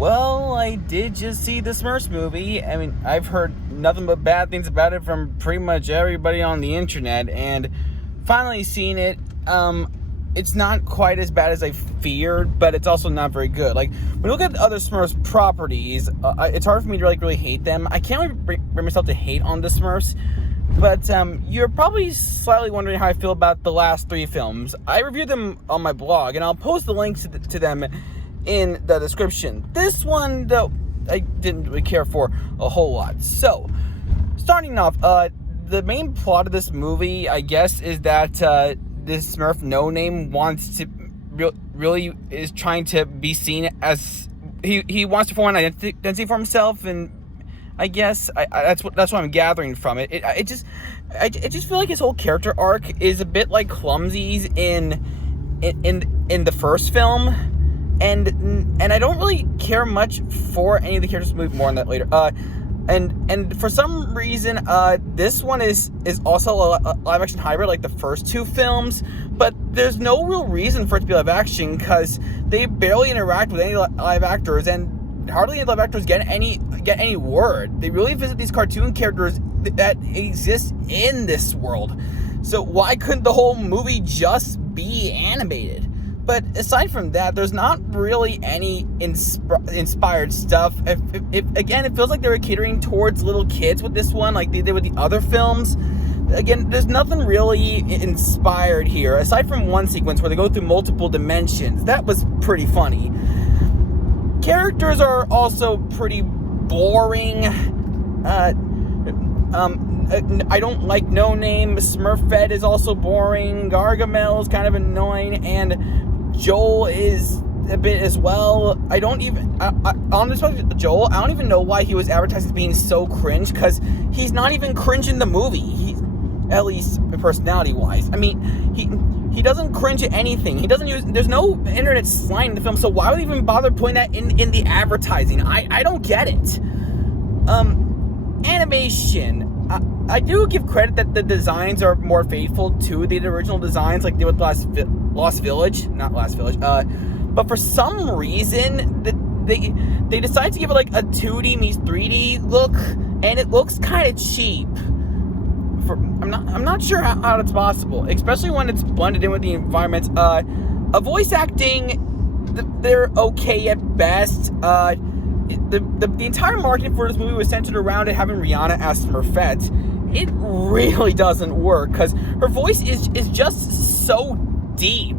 Well, I did just see the Smurfs movie. I mean, I've heard nothing but bad things about it from pretty much everybody on the internet, and finally seen it. It's not quite as bad as I feared, but it's also not very good. Like, when you look at other Smurfs properties, it's hard for me to really hate them. I can't really bring myself to hate on the Smurfs, but you're probably slightly wondering how I feel about the last 3 films. I reviewed them on my blog, and I'll post the links to them in the description. This one, though, I didn't really care for a whole lot. So, starting off, the main plot of this movie, I guess, is that this Smurf No Name wants to really is trying to be seen as he wants to form an identity for himself, and I guess that's what I'm gathering from it. I just feel like his whole character arc is a bit like Clumsy's in the first film. And I don't really care much for any of the characters. Move more on that later. And for some reason, this one is also a live action hybrid like the first 2 films, but there's no real reason for it to be live action because they barely interact with any live actors, and hardly any live actors get any word. They really visit these cartoon characters that exist in this world. So why couldn't the whole movie just be animated? But aside from that, there's not really any inspired stuff. Again, it feels like they were catering towards little kids with this one, like they did with the other films. Again, there's nothing really inspired here, aside from one sequence where they go through multiple dimensions. That was pretty funny. Characters are also pretty boring. I don't like No Name. Smurfette is also boring. Gargamel is kind of annoying, and Joel is a bit as well. I don't even on this one, Joel, I don't even know why he was advertised as being so cringe, because he's not even cringe in the movie. He's, at least personality wise. I mean, he doesn't cringe at anything. He doesn't use. There's no internet slang in the film, so why would they even bother putting that in the advertising? I don't get it. Animation. I do give credit that the designs are more faithful to the original designs, like they did with Lost Village, not Last Village. But for some reason, they decided to give it like a 2D meets 3D look, and it looks kind of cheap. I'm not sure how that's possible, especially when it's blended in with the environment. A voice acting, they're okay at best. The entire marketing for this movie was centered around it having Rihanna as Smurfette. It really doesn't work, because her voice is just so deep.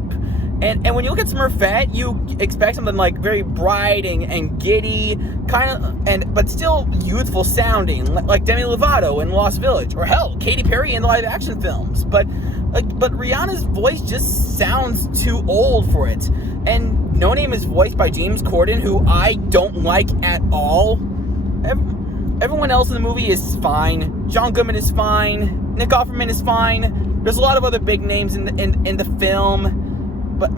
And when you look at Smurfette, you expect something like very bright and giddy, but still youthful sounding, like Demi Lovato in Lost Village, or hell, Katy Perry in the live action films. But Rihanna's voice just sounds too old for it. And No Name is voiced by James Corden, who I don't like at all. Everyone else in the movie is fine. John Goodman is fine. Nick Offerman is fine. There's a lot of other big names in the film, but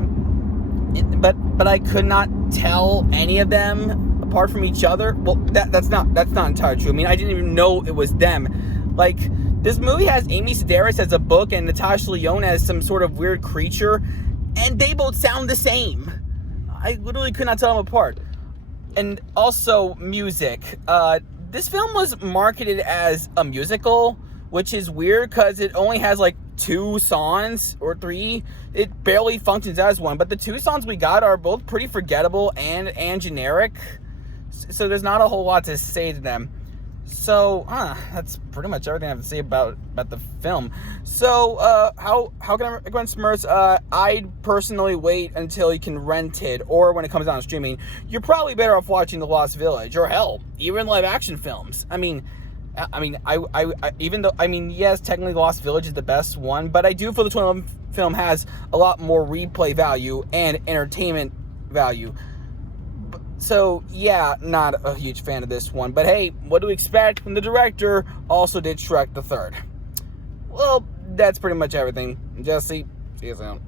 I could not tell any of them apart from each other. Well, that's not entirely true. I mean, I didn't even know it was them. Like, this movie has Amy Sedaris as a book and Natasha Lyonne as some sort of weird creature, and they both sound the same. I literally could not tell them apart. And also, music. This film was marketed as a musical, which is weird because it only has like 2 songs or 3. It barely functions as one, but the 2 songs we got are both pretty forgettable and generic. So there's not a whole lot to say to them. So, that's pretty much everything I have to say about the film. So, how can I recommend Smurfs? I'd personally wait until you can rent it, or when it comes out on streaming. You're probably better off watching The Lost Village, or hell, even live action films. Yes, technically Lost Village is the best one, but I do feel the 2011 film has a lot more replay value and entertainment value. So, yeah, not a huge fan of this one. But hey, what do we expect when the director also did Shrek the Third? Well, that's pretty much everything. Jesse, see you soon.